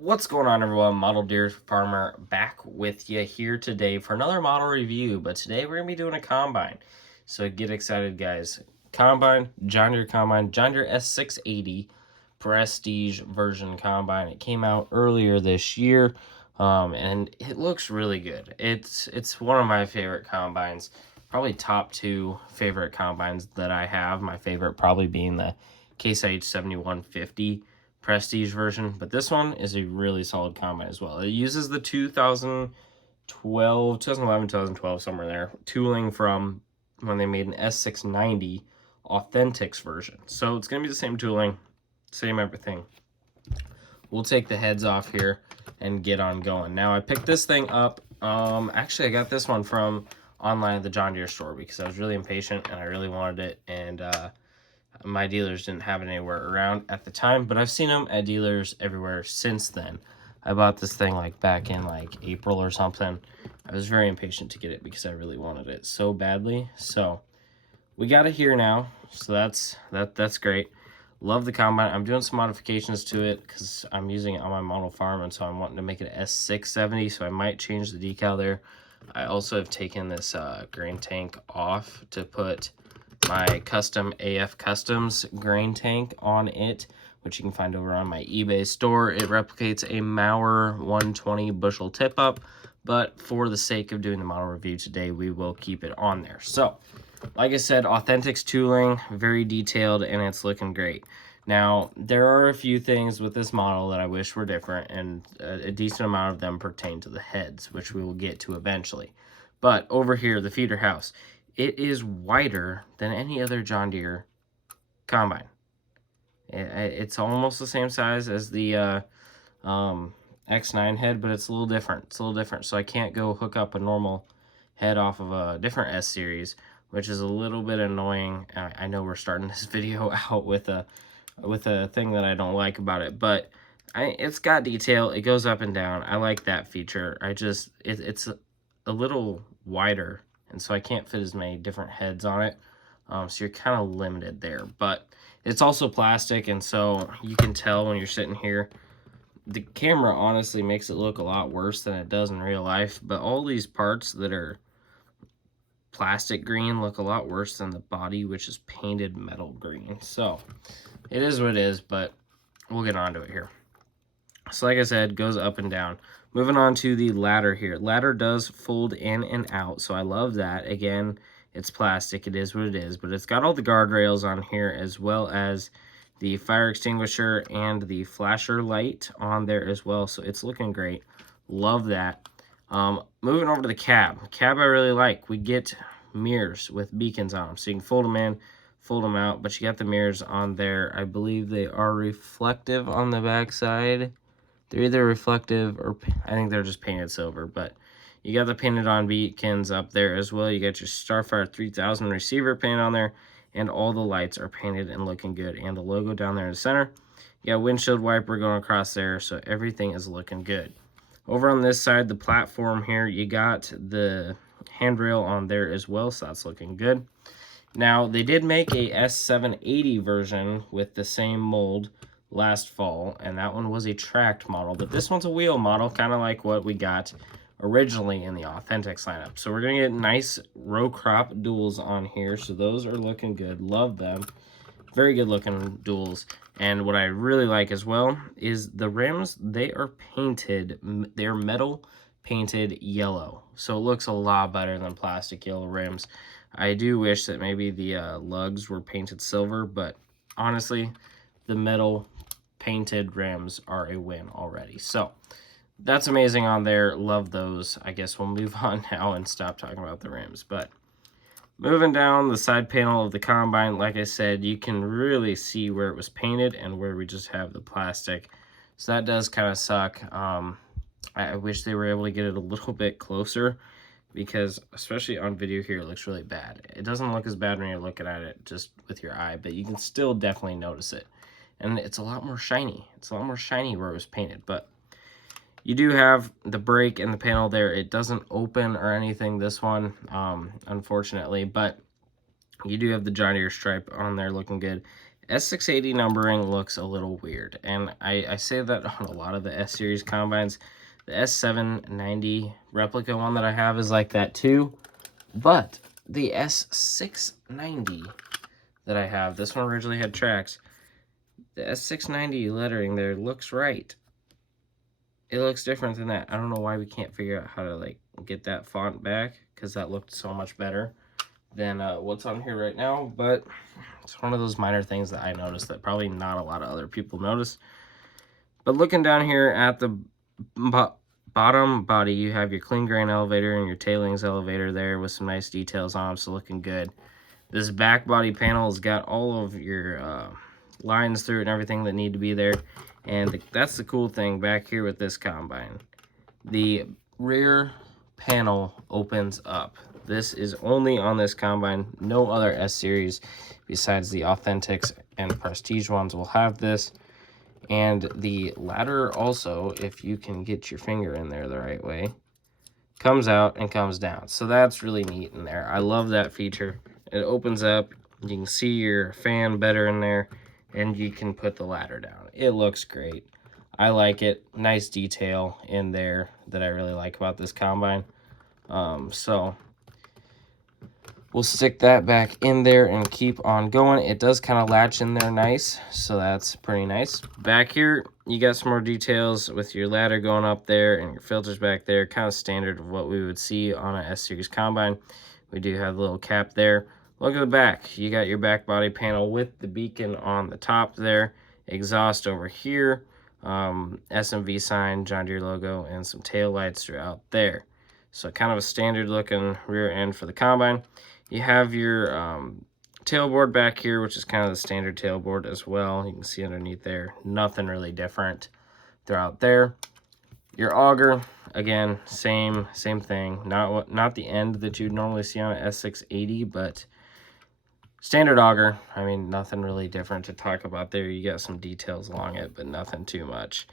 What's going on, everyone? Model Deer Farmer back with you here today for another model review, but today we're going to be doing a combine. So get excited, guys. Combine, John Deere Combine, John Deere S680 Prestige version combine. It came out earlier this year, and it looks really good. It's one of my favorite combines, probably top two favorite combines that I have. My favorite probably being the Case IH 7150 Prestige version, but this one is a really solid combine as well. It uses the 2011, 2012, somewhere there, tooling from when they made an S690 Authentics version. So it's going to be the same tooling, same everything. We'll take the heads off here and get on going. Now, I picked this thing up. Actually, I got this one from online at the John Deere store because I was really impatient and I really wanted it, and my dealers didn't have it anywhere around at the time, but I've seen them at dealers everywhere since then. I bought this thing like back in like April or something. I was very impatient to get it because I really wanted it so badly. So we got it here now, so that's great. Love the combine. I'm doing some modifications to it because I'm using it on my model farm, and so I'm wanting to make it S670, so I might change the decal there. I also have taken this grain tank off to put my custom AF Customs grain tank on it, which you can find over on my eBay store. It replicates a Mauer 120 bushel tip up, but for the sake of doing the model review today, we will keep it on there. So, like I said, Authentics tooling, very detailed, and it's looking great. Now, there are a few things with this model that I wish were different, and a decent amount of them pertain to the heads, which we will get to eventually. But over here, the feeder house, it is wider than any other John Deere combine. It's almost the same size as the X9 head, but it's a little different. It's a little different, so I can't go hook up a normal head off of a different S series, which is a little bit annoying. I know we're starting this video out with a thing that I don't like about it, but it's got detail. It goes up and down. I like that feature. It's a little wider, and so I can't fit as many different heads on it. So you're kind of limited there, but it's also plastic, and so you can tell when you're sitting here. The camera honestly makes it look a lot worse than it does in real life, but all these parts that are plastic green look a lot worse than the body, which is painted metal green. So it is what it is, but we'll get onto it here. So like I said, goes up and down. Moving on to the ladder here. Ladder does fold in and out, so I love that. Again, it's plastic. It is what it is, but it's got all the guardrails on here, as well as the fire extinguisher and the flasher light on there as well, so it's looking great. Love that. Moving over to the cab. Cab I really like. We get mirrors with beacons on them, so you can fold them in, fold them out, but you got the mirrors on there. I believe they are reflective on the back side. They're either reflective or I think they're just painted silver, but you got the painted on beacons up there as well. You got your Starfire 3000 receiver painted on there, and all the lights are painted and looking good, and the logo down there in the center. You got windshield wiper going across there, so everything is looking good. Over on this side, the platform here, you got the handrail on there as well, so that's looking good. Now, they did make a S780 version with the same mold last fall, and that one was a tracked model, but this one's a wheel model, kind of like what we got originally in the Authentics lineup. So we're going to get nice row crop duals on here, so those are looking good. Love them. Very good looking duals. And what I really like as well is the rims. They are painted, they're metal painted yellow, so it looks a lot better than plastic yellow rims. I do wish that maybe the lugs were painted silver, but honestly, the metal painted rims are a win already. So that's amazing on there. Love those. I guess we'll move on now and stop talking about the rims. But moving down the side panel of the combine, like I said, you can really see where it was painted and where we just have the plastic. So that does kind of suck. I wish they were able to get it a little bit closer, because especially on video here, it looks really bad. It doesn't look as bad when you're looking at it just with your eye, but you can still definitely notice it. And it's a lot more shiny. It's a lot more shiny where it was painted, but you do have the brake and the panel there. It doesn't open or anything, this one, unfortunately, but you do have the John Deere stripe on there looking good. S680 numbering looks a little weird, and I say that on a lot of the S series combines. The S790 replica one that I have is like that too, but the S690 that I have, this one originally had tracks. The S690 lettering there looks right. It looks different than that. I don't know why we can't figure out how to like get that font back, because that looked so much better than what's on here right now. But it's one of those minor things that I noticed that probably not a lot of other people notice. But looking down here at the bottom body, you have your clean grain elevator and your tailings elevator there with some nice details on them, so looking good. This back body panel has got all of your lines through it and everything that need to be there. And that's the cool thing back here with this combine. The rear panel opens up. This is only on this combine. No other S series besides the Authentics and Prestige ones will have this. And the ladder also, if you can get your finger in there the right way, comes out and comes down. So that's really neat in there. I love that feature. It opens up, you can see your fan better in there, and you can put the ladder down. It looks great. I like it. Nice detail in there that I really like about this combine. So we'll stick that back in there and keep on going. It does kind of latch in there nice, so that's pretty nice. Back here, you got some more details with your ladder going up there and your filters back there, kind of standard of what we would see on an S-Series combine. We do have a little cap there. Look at the back. You got your back body panel with the beacon on the top there, exhaust over here, SMV sign, John Deere logo, and some tail lights throughout there. So kind of a standard looking rear end for the combine. You have your tailboard back here, which is kind of the standard tailboard as well. You can see underneath there, nothing really different throughout there. Your auger, again, same thing. Not the end that you'd normally see on an S680, but standard auger. I mean, nothing really different to talk about there. You got some details along it, but nothing too much.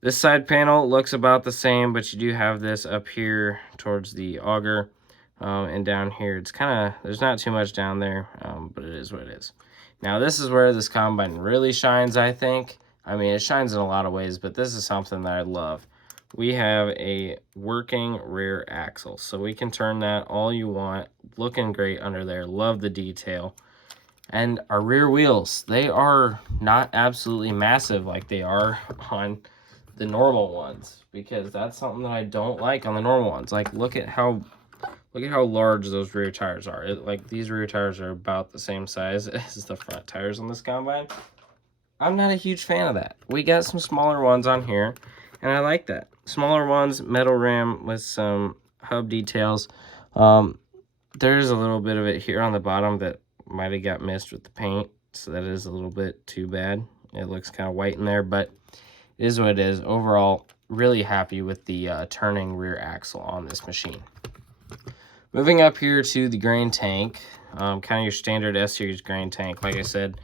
This side panel looks about the same, but you do have this up here towards the auger. And down here, it's kind of, there's not too much down there, but it is what it is. Now, this is where this combine really shines, I think. I mean, it shines in a lot of ways, but this is something that I love. We have a working rear axle, so we can turn that all you want. Looking great under there. Love the detail. And our rear wheels, they are not absolutely massive like they are on the normal ones, because that's something that I don't like on the normal ones. Like, look at how large those rear tires are. Like, these rear tires are about the same size as the front tires on this combine. I'm not a huge fan of that. We got some smaller ones on here, and I like that. Smaller ones, metal rim with some hub details. There's a little bit of it here on the bottom that might have got missed with the paint, so that is a little bit too bad. It looks kind of white in there, but it is what it is. Overall, really happy with the turning rear axle on this machine. Moving up here to the grain tank, kind of your standard S-Series grain tank. Like I said,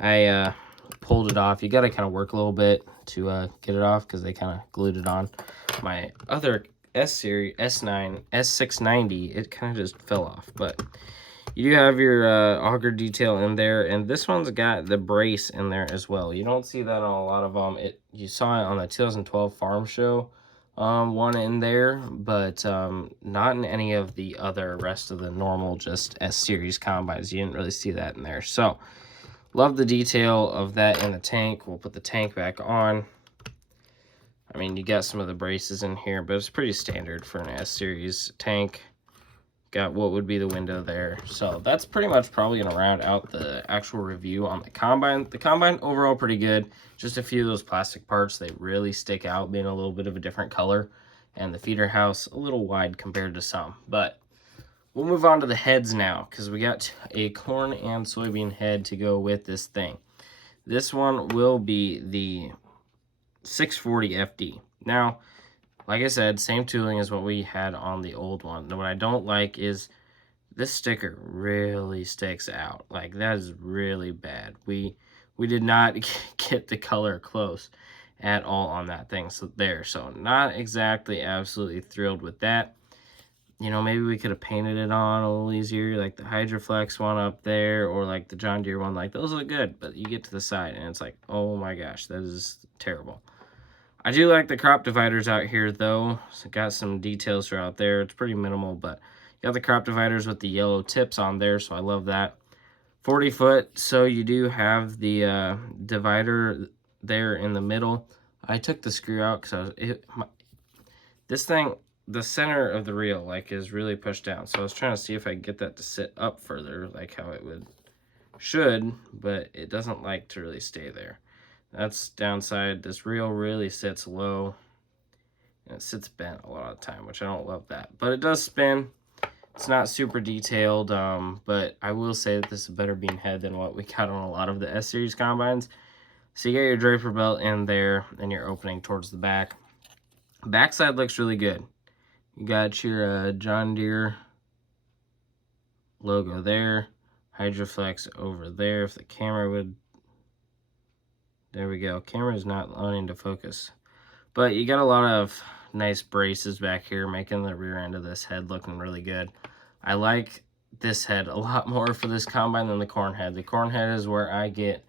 I pulled it off. You got to kind of work a little bit to get it off, because they kind of glued it on. My other S-Series, S690, it kind of just fell off. But you do have your auger detail in there, and this one's got the brace in there as well. You don't see that on a lot of them. You saw it on the 2012 farm show. One in there, but not in any of the other rest of the normal just S-Series combines. You didn't really see that in there. So love the detail of that in the tank. We'll put the tank back on. I mean, you got some of the braces in here, but it's pretty standard for an S-Series tank. Got what would be the window there. So that's pretty much probably going to round out the actual review on the combine. The combine overall pretty good. Just a few of those plastic parts, they really stick out, being a little bit of a different color. And the feeder house, a little wide compared to some. But we'll move on to the heads now, because we got a corn and soybean head to go with this thing. This one will be the 640 FD. Now, like I said, same tooling as what we had on the old one. What I don't like is this sticker really sticks out. Like, that is really bad. We did not get the color close at all on that thing. So not exactly absolutely thrilled with that. you know, maybe we could have painted it on a little easier, like the Hydroflex one up there, or like the John Deere one. Like, those look good, but you get to the side and it's like, oh my gosh, that is terrible. I do like the crop dividers out here, though. So got some details throughout there. It's pretty minimal, but you got the crop dividers with the yellow tips on there, so I love that. 40 foot, so you do have the divider there in the middle. I took the screw out because this thing, the center of the reel, like, is really pushed down. So I was trying to see if I could get that to sit up further, like how it should, but it doesn't like to really stay there. That's downside. This reel really sits low, and it sits bent a lot of the time, which I don't love that. But it does spin. It's not super detailed, but I will say that this is a better bean head than what we got on a lot of the S-Series combines. So you got your draper belt in there, and you're opening towards the back. Backside looks really good. You got your John Deere logo there. Hydroflex over there. If the camera would... There we go. Camera's not wanting to focus. But you got a lot of nice braces back here, making the rear end of this head looking really good. I like this head a lot more for this combine than the corn head. The corn head is where I get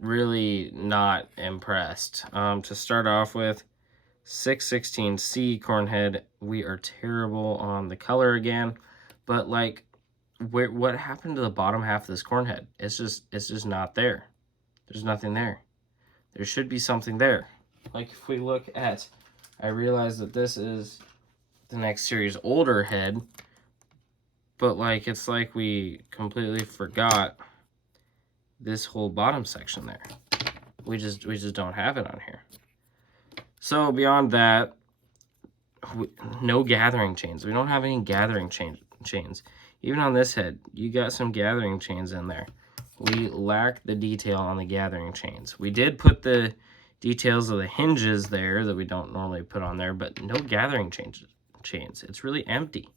really not impressed. To start off with, 616C corn head. We are terrible on the color again. But, like, what happened to the bottom half of this corn head? It's just not there. There's nothing there. There should be something there. Like, if we look at, I realize that this is the next series older head, but like, it's like we completely forgot this whole bottom section there. We just don't have it on here. So beyond that, no gathering chains. We don't have any gathering chains. Even on this head, you got some gathering chains in there. We lack the detail on the gathering chains. We did put the details of the hinges there that we don't normally put on there, but no gathering chains. It's really empty.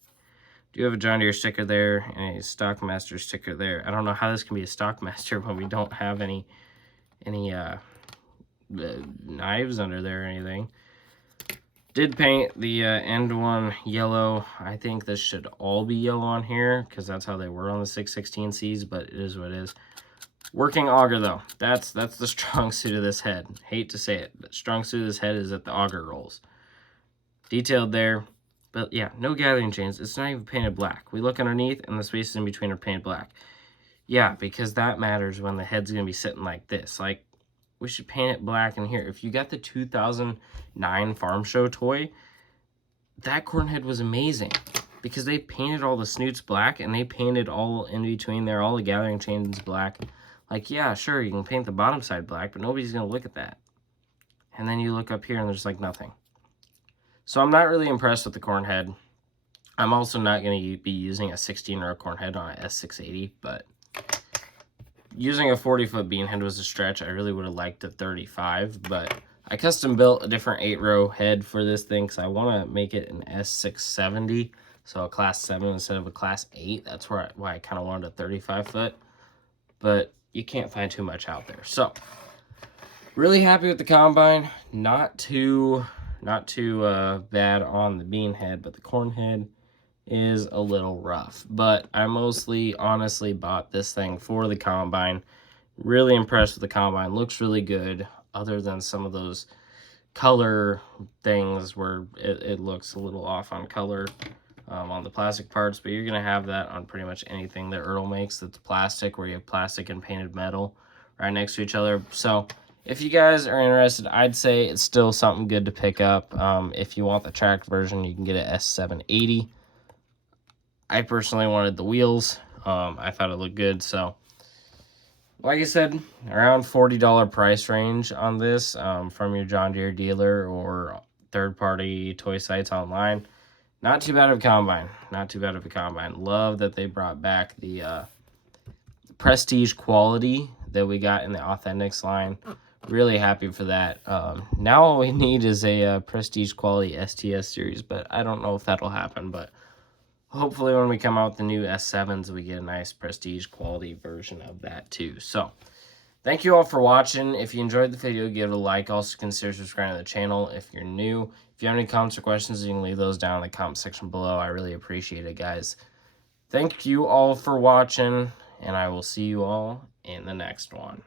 Do have a John Deere sticker there and a Stockmaster sticker there. I don't know how this can be a Stockmaster when we don't have any knives under there or anything. Did paint the end one yellow. I think this should all be yellow on here because that's how they were on the 616Cs, but it is what it is. Working auger, though. That's the strong suit of this head. Hate to say it, but strong suit of this head is that the auger rolls. Detailed there. But yeah, no gathering chains. It's not even painted black. We look underneath and the spaces in between are painted black. Yeah, because that matters when the head's going to be sitting like this. Like, we should paint it black in here. If you got the 2009 Farm Show toy, that corn head was amazing because they painted all the snoots black and they painted all in between there, all the gathering chains black. Like, yeah, sure, you can paint the bottom side black, but nobody's going to look at that. And then you look up here and there's like nothing. So I'm not really impressed with the corn head. I'm also not going to be using a 16-row corn head on an S680, but using a 40-foot bean head was a stretch. I really would have liked a 35, but I custom built a different 8-row head for this thing because I want to make it an S670, so a class 7 instead of a class 8. That's why I kind of wanted a 35-foot, but you can't find too much out there. So really happy with the combine. Not too bad on the bean head, but the corn head is a little rough. But I mostly honestly bought this thing for the combine. Really impressed with the combine. Looks really good, other than some of those color things where it looks a little off on color on the plastic parts, but you're gonna have that on pretty much anything that Earl makes that's plastic, where you have plastic and painted metal right next to each other. So if you guys are interested, I'd say it's still something good to pick up. If you want the tracked version, you can get an S780. I personally wanted the wheels. I thought it looked good. So, like I said, around $40 price range on this from your John Deere dealer or third-party toy sites online. Not too bad of a combine. Not too bad of a combine. Love that they brought back the Prestige quality that we got in the Authentics line. Really happy for that. Now all we need is a Prestige quality STS series, but I don't know if that'll happen. But hopefully when we come out with the new S7s, we get a nice Prestige quality version of that too. So Thank you all for watching. If you enjoyed the video, give it a like. Also, consider subscribing to the channel if you're new. If you have any comments or questions, you can leave those down in the comment section below. I really appreciate it, guys. Thank you all for watching, and I will see you all in the next one.